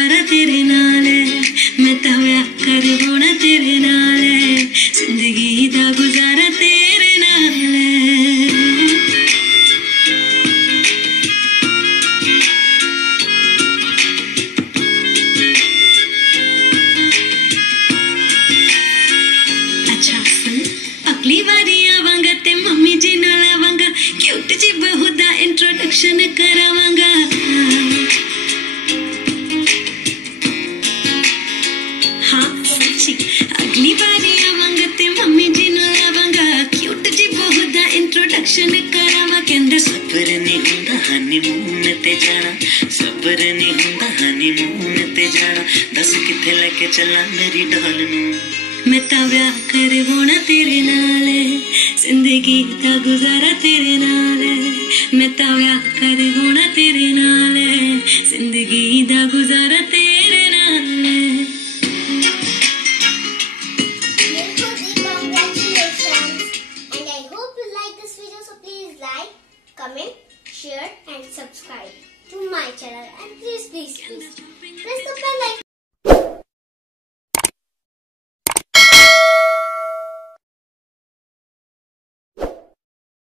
गुजारा तेरे नाल है, मैं तां व्याह कर होना तेरे नाल है, जिंदगी दा गुजारा तेरे नाल है। अच्छा सुन, अगली बारी आवांगा ते मम्मी जी नाल आवांगा, क्यूट जी बहू दा इंट्रोडक्शन करावांगा। हाँ सच्ची, अगली बारी आवांगा ते मम्मी जी नाल आवांगा, क्यूट जी बहू दा इंट्रोडक्शन करावा। कहंदे सबर नहीं हुंदा हनीमून ते जाना, सबर नहीं हुंदा हनीमून ते जाना, दस किथे लेके चला मेरी डॉल नूं, मैं तां व्याह कर होना तेरे नाल है, जिंदगी दा गुजारा तेरे नाल है, मैं तां व्याह कर होना तेरे नाल है, जिंदगी दा गुजारा तेरे नाल है।